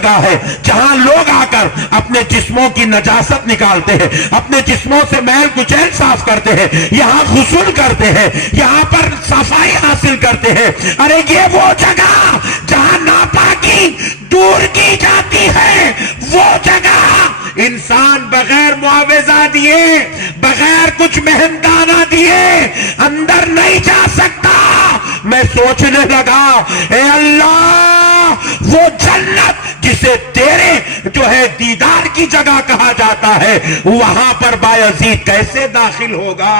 جگہ ہے جہاں لوگ آ کر اپنے جسموں کی نجاست نکالتے ہیں، اپنے جسموں سے میل کچیل صاف کرتے ہیں، یہاں غسل کرتے ہیں، یہاں پر صفائی حاصل کرتے ہیں۔ ارے یہ وہ جگہ جہاں ناپاکی دور کی جاتی ہے، وہ جگہ انسان بغیر معاوضہ دیے، بغیر کچھ مہنگانہ دیے اندر نہیں جا سکتا۔ میں سوچنے لگا، اے اللہ، وہ جنت جسے تیرے جو ہے دیدار کی جگہ کہا جاتا ہے، وہاں پر بایزید کیسے داخل ہوگا؟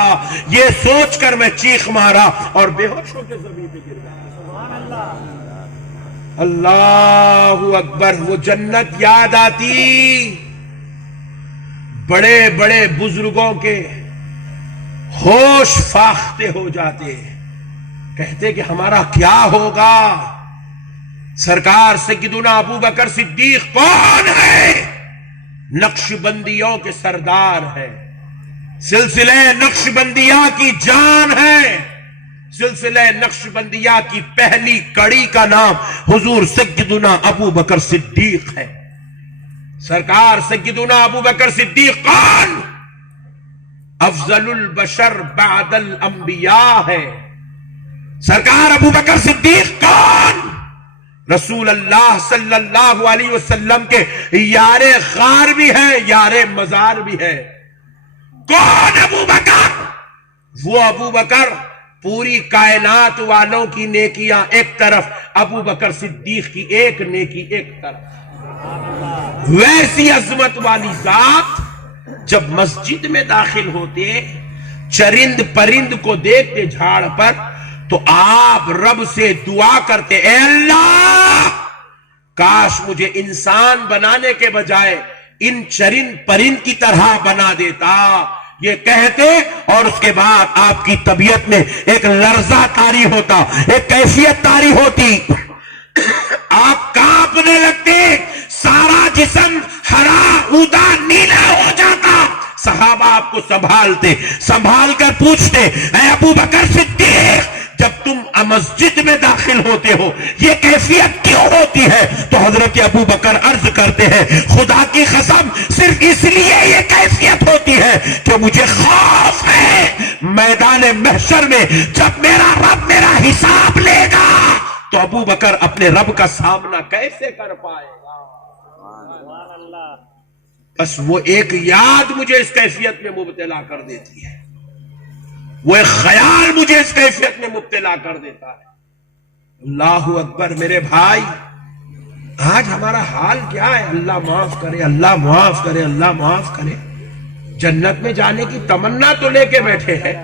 یہ سوچ کر میں چیخ مارا اور بے ہوش ہو کے زمین پہ گر گیا۔ سبحان اللہ، اللہ اکبر۔ وہ جنت یاد آتی، بڑے بڑے بزرگوں کے ہوش فاختے ہو جاتے، کہتے کہ ہمارا کیا ہوگا؟ سرکار سیدنا ابو بکر صدیق کون ہے؟ نقش بندیوں کے سردار ہے، سلسلہ نقش بندیہ کی جان ہے، سلسلہ نقش بندیہ کی پہلی کڑی کا نام حضور سیدنا ابو بکر صدیق ہے۔ سرکار سیدنا ابو بکر صدیق کون؟ افضل البشر بعد الانبیاء ہے۔ سرکار ابو بکر صدیق کون؟ رسول اللہ صلی اللہ علیہ وسلم کے یار غار بھی ہے، یار مزار بھی ہے۔ کون ابو بکر؟ وہ ابو بکر پوری کائنات والوں کی نیکیاں ایک طرف، ابو بکر صدیق کی ایک نیکی ایک طرف۔ ویسی عظمت والی ذات جب مسجد میں داخل ہوتے، چرند پرند کو دیکھتے جھاڑ پر، تو آپ رب سے دعا کرتے، اے اللہ، کاش مجھے انسان بنانے کے بجائے ان چرند پرند کی طرح بنا دیتا۔ یہ کہتے اور اس کے بعد آپ کی طبیعت میں ایک لرزہ طاری ہوتا، ایک کیفیت طاری ہوتی، آپ کانپنے لگتے، سارا جسم ہرا اودا نیلا ہو جاتا۔ صحابہ آپ کو سنبھال کر پوچھتے، اے ابو بکر صدیق، جب تم مسجد میں داخل ہوتے ہو یہ کیفیت کیوں ہوتی ہے؟ تو حضرت ابو بکر عرض کرتے ہیں، خدا کی قسم صرف اس لیے یہ کیفیت ہوتی ہے کہ مجھے خوف ہے میدان محشر میں جب میرا رب میرا حساب لے گا تو ابو بکر اپنے رب کا سامنا کیسے کر پائے گا۔ بس وہ ایک یاد مجھے اس کیفیت میں مبتلا کر دیتی ہے، وہ ایک خیال مجھے اس کیفیت میں مبتلا کر دیتا ہے۔ اللہ اکبر۔ میرے بھائی، آج ہمارا حال کیا ہے؟ اللہ معاف کرے، اللہ معاف کرے، اللہ معاف کرے۔ جنت میں جانے کی تمنا تو لے کے بیٹھے ہیں،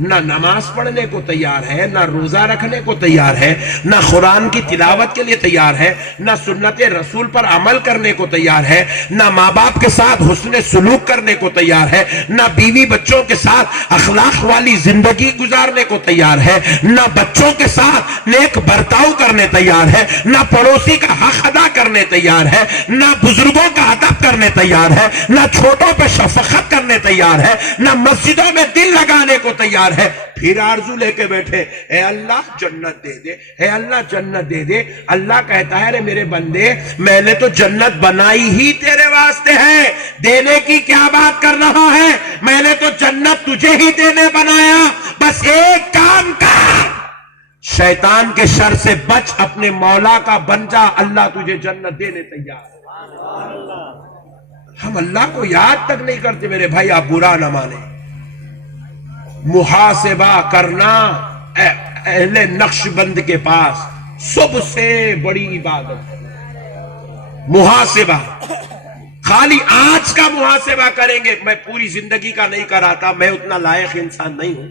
نہ نماز پڑھنے کو تیار ہے، نہ روزہ رکھنے کو تیار ہے، نہ قرآن کی تلاوت کے لیے تیار ہے، نہ سنت رسول پر عمل کرنے کو تیار ہے، نہ ماں باپ کے ساتھ حسن سلوک کرنے کو تیار ہے، نہ بیوی بچوں کے ساتھ اخلاق والی زندگی گزارنے کو تیار ہے، نہ بچوں کے ساتھ نیک برتاؤ کرنے تیار ہے، نہ پڑوسی کا حق ادا کرنے تیار ہے، نہ بزرگوں کا ادب کرنے تیار ہے، نہ چھوٹوں پہ شفقت کرنے تیار ہے، نہ مسجدوں میں دل لگانے کو تیار ہے۔ پھر آرزو لے کے بیٹھے، اے اللہ جنت دے دے، اے اللہ جنت دے دے۔ اللہ کہتا ہے، رے میرے بندے، میں نے تو جنت بنائی ہی تیرے واسطے ہے، دینے کی کیا بات کر رہا ہے؟ میں نے تو جنت تجھے ہی دینے بنایا، بس ایک کام کر، شیطان کے شر سے بچ، اپنے مولا کا بن جا، اللہ تجھے جنت دینے تیار ہے۔ ہم اللہ کو یاد تک نہیں کرتے میرے بھائی، آپ برا نہ مانیں۔ محاسبہ کرنا اہل نقش بند کے پاس سب سے بڑی عبادت ہے۔ محاسبہ، خالی آج کا محاسبہ کریں گے، میں پوری زندگی کا نہیں کراتا، میں اتنا لائق انسان نہیں ہوں۔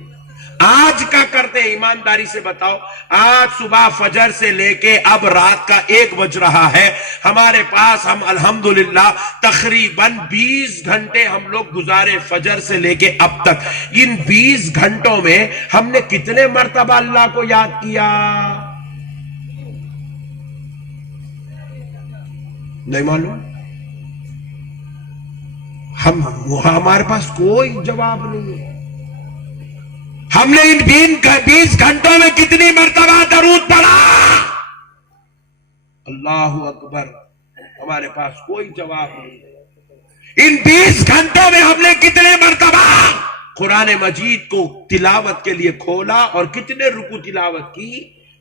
آج کا کرتے، ایمانداری سے بتاؤ، آج صبح فجر سے لے کے اب رات کا 1 بج رہا ہے، ہمارے پاس ہم الحمدللہ تقریباً 20 گھنٹے ہم لوگ گزارے فجر سے لے کے اب تک۔ ان 20 گھنٹوں میں ہم نے کتنے مرتبہ اللہ کو یاد کیا؟ نہیں معلوم؟ ہمارے پاس کوئی جواب نہیں ہے۔ ہم نے ان 20 گھنٹوں میں کتنی مرتبہ درود پڑھا؟ اللہ اکبر، ہمارے پاس کوئی جواب نہیں ہے۔ ان 20 گھنٹوں میں ہم نے کتنے مرتبہ قرآن مجید کو تلاوت کے لیے کھولا اور کتنے رکوع تلاوت کی،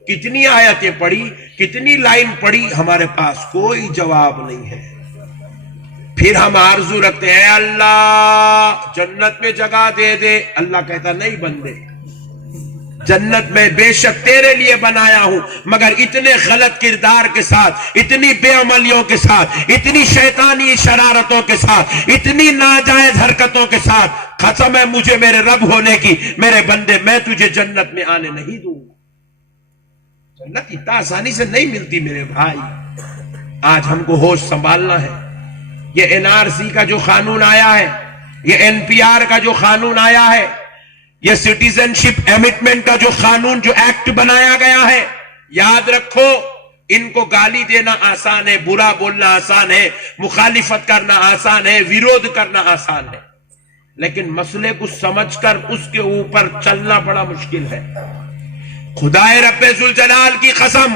کتنی آیتیں پڑھی، کتنی لائن پڑھی، ہمارے پاس کوئی جواب نہیں ہے۔ پھر ہم آرزو رکھتے ہیں اللہ جنت میں جگہ دے دے، اللہ کہتا نہیں بندے، جنت میں بے شک تیرے لیے بنایا ہوں، مگر اتنے غلط کردار کے ساتھ، اتنی بے عملیوں کے ساتھ، اتنی شیطانی شرارتوں کے ساتھ، اتنی ناجائز حرکتوں کے ساتھ، قسم ہے مجھے میرے رب ہونے کی، میرے بندے میں تجھے جنت میں آنے نہیں دوں گا۔ جنت اتنا آسانی سے نہیں ملتی میرے بھائی، آج ہم کو ہوش سنبھالنا ہے۔ یہ NRC کا جو قانون آیا ہے، یہ NPR کا جو قانون آیا ہے، یہ سٹیزن شپ ایمٹمنٹ کا جو قانون، جو ایکٹ بنایا گیا ہے، یاد رکھو ان کو گالی دینا آسان ہے، برا بولنا آسان ہے، مخالفت کرنا آسان ہے، ویرودھ کرنا آسان ہے، لیکن مسئلے کو سمجھ کر اس کے اوپر چلنا بڑا مشکل ہے۔ خدائے رب ذوالجلال کی قسم،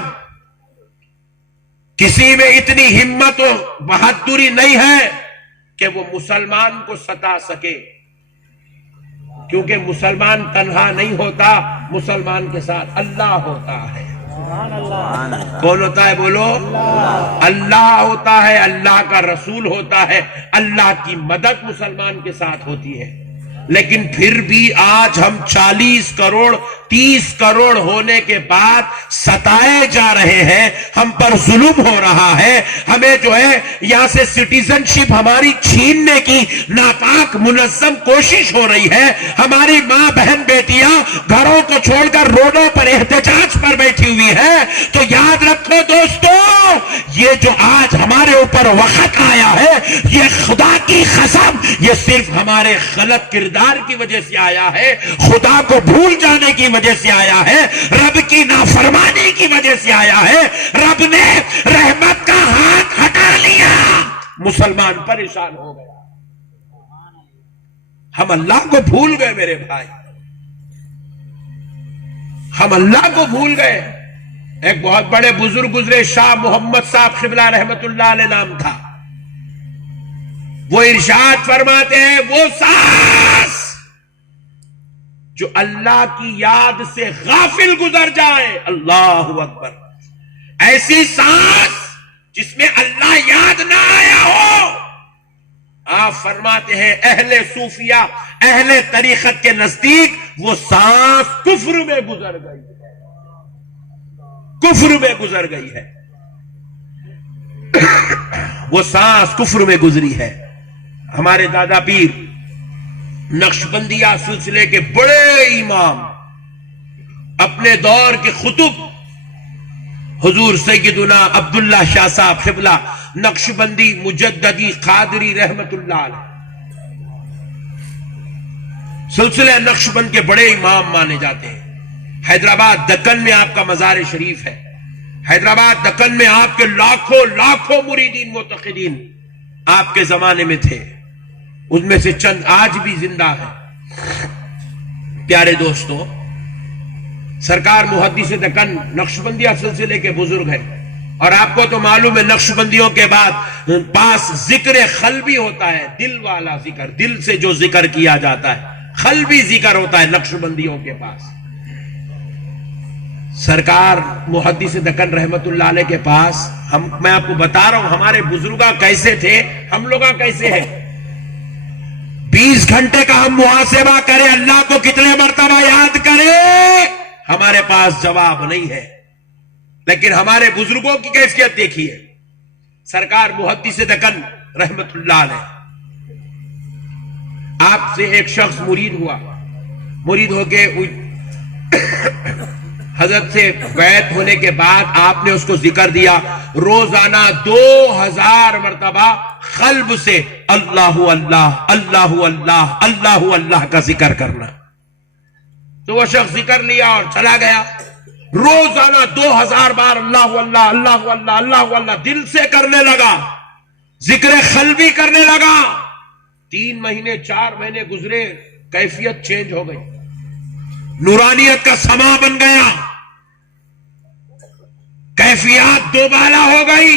کسی میں اتنی ہمت و بہادری نہیں ہے کہ وہ مسلمان کو ستا سکے، کیونکہ مسلمان تنہا نہیں ہوتا، مسلمان کے ساتھ اللہ ہوتا ہے۔ کون ہوتا ہے بولو؟ اللہ ہوتا ہے، اللہ کا رسول ہوتا ہے، اللہ کی مدد مسلمان کے ساتھ ہوتی ہے۔ لیکن پھر بھی آج ہم 40 کروڑ 30 کروڑ ہونے کے بعد ستائے جا رہے ہیں، ہم پر ظلم ہو رہا ہے، ہمیں جو ہے یہاں سے سٹیزن شپ ہماری چھیننے کی ناپاک منظم کوشش ہو رہی ہے، ہماری ماں بہن بیٹیاں گھروں کو چھوڑ کر روڈوں پر احتجاج پر بیٹھی ہوئی ہے۔ تو یاد رکھو دوستو، یہ جو آج ہمارے اوپر وقت آیا ہے، یہ خدا کی قسم یہ صرف ہمارے غلط کردار کی وجہ سے آیا ہے، خدا کو بھول جانے کی وجہ سے آیا ہے، رب کی نافرمانی کی وجہ سے آیا ہے۔ رب نے رحمت کا ہاتھ ہٹا لیا، مسلمان پریشان ہو گیا، ہم اللہ کو بھول گئے میرے بھائی، ہم اللہ کو بھول گئے۔ ایک بہت بڑے بزرگ گزرے، شاہ محمد صاحب قبلہ رحمت اللہ علیہ نام تھا، وہ ارشاد فرماتے ہیں وہ سانس جو اللہ کی یاد سے غافل گزر جائے، اللہ اکبر، ایسی سانس جس میں اللہ یاد نہ آیا ہو، آپ فرماتے ہیں اہل صوفیہ، اہل طریقت کے نزدیک وہ سانس کفر میں گزر گئی ہے، کفر میں گزر گئی ہے، وہ سانس کفر میں گزری ہے۔ ہمارے دادا پیر نقشبندیہ سلسلے کے بڑے امام، اپنے دور کے خطب حضور سیدنا عبداللہ شاہ صاحب قبلہ نقشبندی مجددی قادری رحمت اللہ علیہ، سلسلہ نقشبند کے بڑے امام مانے جاتے ہیں۔ حیدرآباد دکن میں آپ کا مزار شریف ہے، حیدرآباد دکن میں آپ کے لاکھوں لاکھوں مریدین معتقدین آپ کے زمانے میں تھے، ان میں سے چند آج بھی زندہ ہیں۔ پیارے دوستو، سرکار محدث دکن نقشبندیہ سلسلے کے بزرگ ہیں، اور آپ کو تو معلوم ہے نقشبندیوں کے بعد پاس ذکر قلبی ہوتا ہے، دل والا ذکر، دل سے جو ذکر کیا جاتا ہے، قلبی ذکر ہوتا ہے نقشبندیوں کے پاس۔ سرکار محدث دکن رحمت اللہ علیہ کے پاس میں آپ کو بتا رہا ہوں ہمارے بزرگاں کیسے تھے، ہم لوگاں کیسے ہیں۔ 20 گھنٹے کا ہم محاسبہ کریں، اللہ کو کتنے مرتبہ یاد کریں، ہمارے پاس جواب نہیں ہے، لیکن ہمارے بزرگوں کی کیفیت دیکھیے۔ سرکار محدث دکن رحمت اللہ علیہ، آپ سے ایک شخص مرید ہوا، مرید ہو کے حضرت سے بیعت ہونے کے بعد آپ نے اس کو ذکر دیا، روزانہ 2000 مرتبہ قلب سے اللہ اللہ اللہ اللہ اللہ اللہ کا ذکر کرنا۔ تو وہ شخص ذکر لیا اور چلا گیا، روزانہ 2000 بار اللہ اللہ اللہ اللہ اللہ اللہ دل سے کرنے لگا، ذکر قلبی کرنے لگا۔ 3 مہینے 4 مہینے گزرے، کیفیت چینج ہو گئی، نورانیت کا سما بن گیا، کیفیات دوبالا ہو گئی،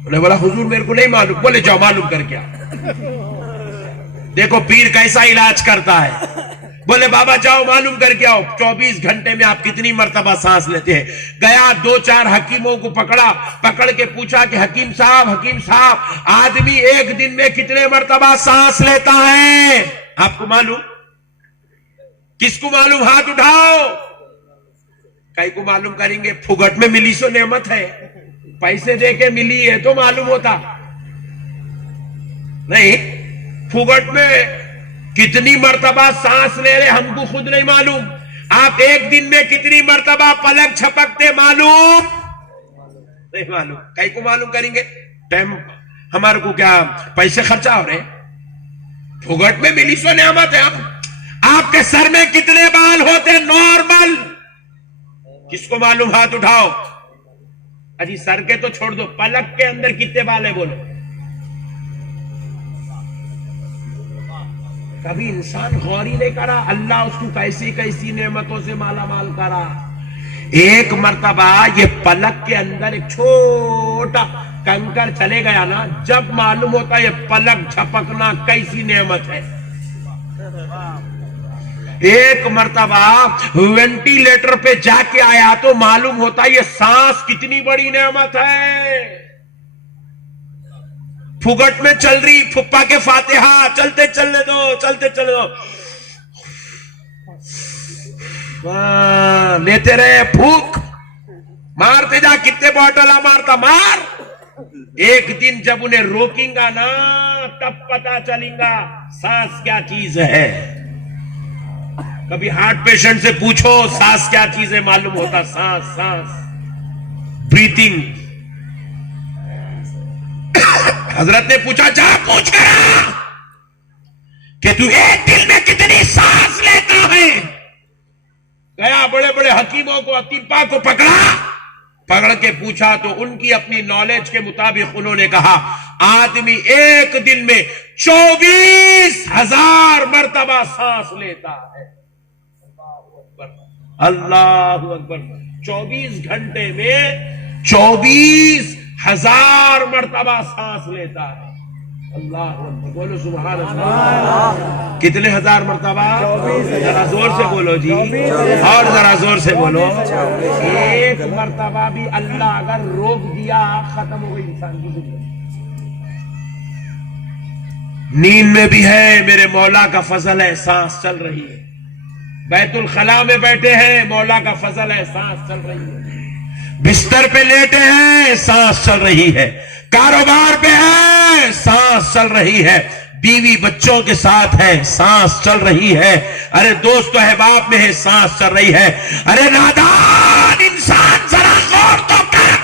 انہوں نے بولا حضور میرے کو نہیں معلوم. بولے جاؤ معلوم کر کے آؤ. دیکھو پیر کیسا علاج کرتا ہے. بولے بابا جاؤ معلوم کر کے آؤ 24 گھنٹے میں آپ کتنی مرتبہ سانس لیتے ہیں. گیا 2-4 حکیموں کو پکڑ کے پوچھا کہ حکیم صاحب آدمی ایک دن میں کتنے مرتبہ سانس لیتا ہے؟ آپ کو معلوم؟ کس کو معلوم؟ ہاتھ اٹھاؤ. کئی کو معلوم کریں گے؟ پھگٹ میں ملی سو نعمت ہے، پیسے دے کے ملی ہے تو معلوم ہوتا نہیں. پھگٹ میں کتنی مرتبہ سانس لے رہے ہم کو خود نہیں معلوم. آپ ایک دن میں کتنی مرتبہ پلک چھپکتے معلوم نہیں معلوم. کئی کو معلوم کریں گے؟ ٹائم ہمارے کو کیا پیسے خرچہ ہو رہے؟ پھگٹ میں ملی سو نعمت ہے. آپ کے سر میں کتنے بال ہوتے نارمل؟ کس کو معلوم؟ ہاتھ اٹھاؤ. اجی سر کے تو چھوڑ دو، پلک کے اندر کتنے بال ہیں بولو. کبھی انسان غور ہی نہیں کرا اللہ اس کو کیسی کیسی نعمتوں سے مالا مال کرا. ایک مرتبہ یہ پلک کے اندر ایک چھوٹا کنکر چلے گیا نا، جب معلوم ہوتا یہ پلک جھپکنا کیسی نعمت ہے. ایک مرتبہ وینٹیلیٹر پہ جا کے آیا تو معلوم ہوتا یہ سانس کتنی بڑی نعمت ہے. پھگٹ میں چل رہی پھپا کے فاتحہ چلتے چلنے دو لیتے رہے. پھوک مارتے جا، کتنے بوٹل مارتا مار. ایک دن جب انہیں روکیں گا نا تب پتا چلیں گا سانس کیا چیز ہے. کبھی ہارٹ پیشنٹ سے پوچھو سانس کیا چیز ہے معلوم ہوتا. سانس بریتنگ. حضرت نے پوچھا جا پوچھ کر کہ تو ایک دن میں کتنی سانس لیتا ہے. گیا بڑے بڑے حکیموں کو اطباء کو پکڑ کے پوچھا تو ان کی اپنی نالج کے مطابق انہوں نے کہا آدمی ایک دن میں 24,000 مرتبہ سانس لیتا ہے. اللہ اکبر. 24 گھنٹے میں 24,000 مرتبہ سانس لیتا ہے. اللہ اکبر. بولو سبحان اللہ. کتنے ہزار مرتبہ؟ ذرا زور سے بولو جی، اور ذرا زور سے بولو. ایک مرتبہ بھی اللہ اگر روک دیا ختم ہو گئی انسان کی زندگی. نیند میں بھی ہے میرے مولا کا فضل ہے سانس چل رہی ہے. بیت الخلاء میں بیٹھے ہیں مولا کا فضل ہے سانس چل رہی ہے. بستر پہ لیٹے ہیں سانس چل رہی ہے. کاروبار پہ ہے سانس چل رہی ہے. بیوی بچوں کے ساتھ ہے سانس چل رہی ہے. ارے دوست و احباب میں ہے سانس چل رہی ہے. ارے نادان انسان ذرا غور تو کر.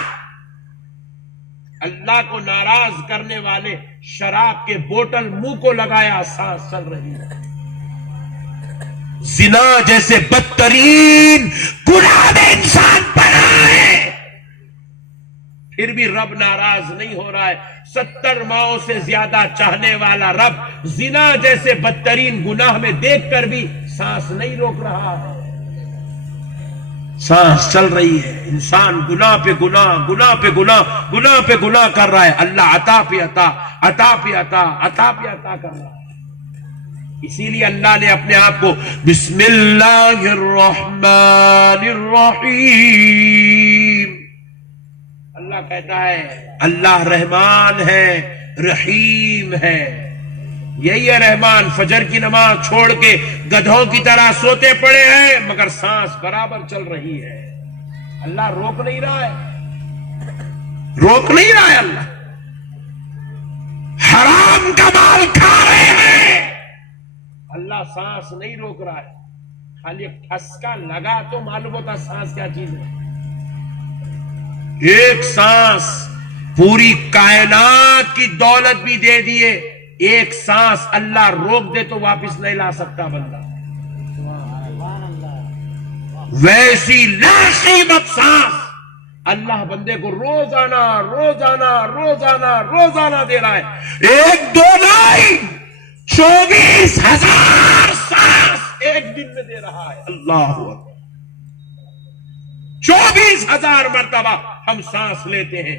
اللہ کو ناراض کرنے والے شراب کے بوتل منہ کو لگایا سانس چل رہی ہے. زنا جیسے بدترین گناہ میں انسان بنا ہے پھر بھی رب ناراض نہیں ہو رہا ہے. 70 ماؤں سے زیادہ چاہنے والا رب زنا جیسے بدترین گناہ میں دیکھ کر بھی سانس نہیں روک رہا ہے. سانس چل رہی ہے. انسان گناہ پہ گناہ کر رہا ہے. اللہ عطا پہ عطا کر رہا ہے. اسی لیے اللہ نے اپنے آپ کو بسم اللہ الرحمن الرحیم. اللہ کہتا ہے اللہ رحمان ہے رحیم ہے. یہی ہے رحمان. فجر کی نماز چھوڑ کے گدھوں کی طرح سوتے پڑے ہیں مگر سانس برابر چل رہی ہے. اللہ روک نہیں رہا ہے. اللہ حرام کا مال کھا رہے ہیں اللہ سانس نہیں روک رہا ہے. خالی ایک ٹھسکا لگا تو معلوم ہوتا سانس کیا چیز ہے. ایک سانس پوری کائنات کی دولت بھی دے دیے. ایک سانس اللہ روک دے تو واپس نہیں لا سکتا بندہ. ویسی لاقیمت سانس اللہ بندے کو روزانہ دے رہا ہے. 1-2 نہیں 24,000 سانس ایک دن میں دے رہا ہے. اللہ اکبر. 24,000 مرتبہ ہم سانس لیتے ہیں.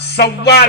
1.25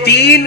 3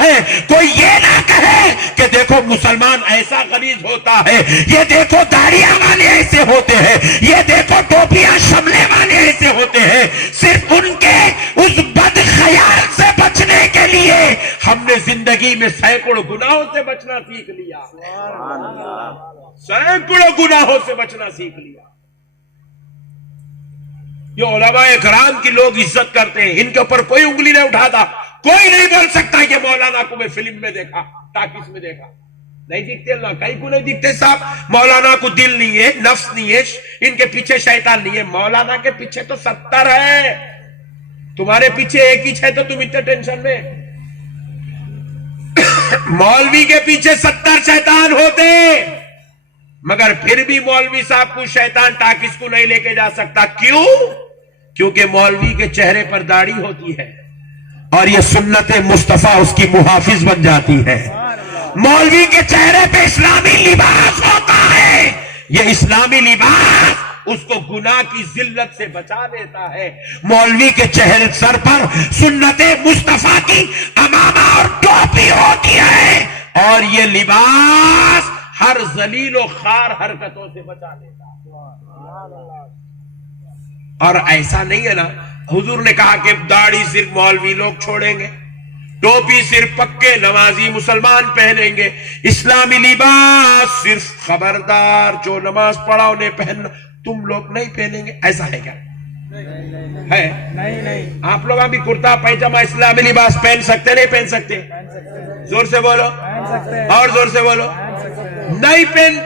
ہے کوئی یہ نہ کہے کہ دیکھو مسلمان ایسا غلیظ ہوتا ہے، یہ دیکھو داڑیاں والے ایسے ہوتے ہیں، یہ دیکھو ٹوپیاں شملے والے ایسے ہوتے ہیں۔ صرف ان کے اس بد خیال سے بچنے کے لیے ہم نے زندگی میں سینکڑوں گناہوں سے بچنا سیکھ لیا، سینکڑوں گناہوں سے بچنا سیکھ لیا۔ یہ علماء کرام کی لوگ عزت کرتے ہیں، ان کے اوپر کوئی انگلی نہیں اٹھاتا، کوئی نہیں بول سکتا کہ مولانا کو میں فلم میں دیکھا، ٹاکیز میں دیکھا۔ نہیں دکھتے اللہ، کہیں کو نہیں دکھتے صاحب۔ مولانا کو دل نہیں ہے، نفس نہیں ہے، ان کے پیچھے شیطان نہیں ہے۔ مولانا کے پیچھے تو 70 ہے، تمہارے پیچھے ایک ہی ہے تو تم اتنے ٹینشن میں۔ مولوی کے پیچھے 70 شیطان ہوتے، مگر پھر بھی مولوی صاحب کو شیطان ٹاکیز کو نہیں لے کے جا سکتا۔ کیوں؟ کیونکہ مولوی کے چہرے پر داڑھی ہوتی ہے اور یہ سنت مصطفیٰ اس کی محافظ بن جاتی ہے۔ مولوی کے چہرے پہ اسلامی لباس ہوتا ہے، یہ اسلامی لباس اس کو گناہ کی ذلت سے بچا لیتا ہے۔ مولوی کے چہرے سر پر سنت مصطفیٰ کی عمامہ اور ٹوپی ہوتی ہے اور یہ لباس ہر ذلیل و خوار حرکتوں سے بچا لیتا ہے۔ اور ایسا نہیں ہے نا، حضور نے کہا کہ داڑھی صرف مولوی لوگ چھوڑیں گے، ٹوپی صرف پکے نمازی مسلمان پہنیں گے، اسلامی لباس صرف خبردار جو نماز پڑھا انہیں پہننا، تم لوگ نہیں پہنیں گے۔ ایسا ہے کیا؟ ہے نہیں۔ آپ لوگ ابھی کرتا پیجامہ اسلامی لباس پہن سکتے نہیں پہن سکتے؟ زور سے بولو اور زور سے بولو، نہیں پہنتے۔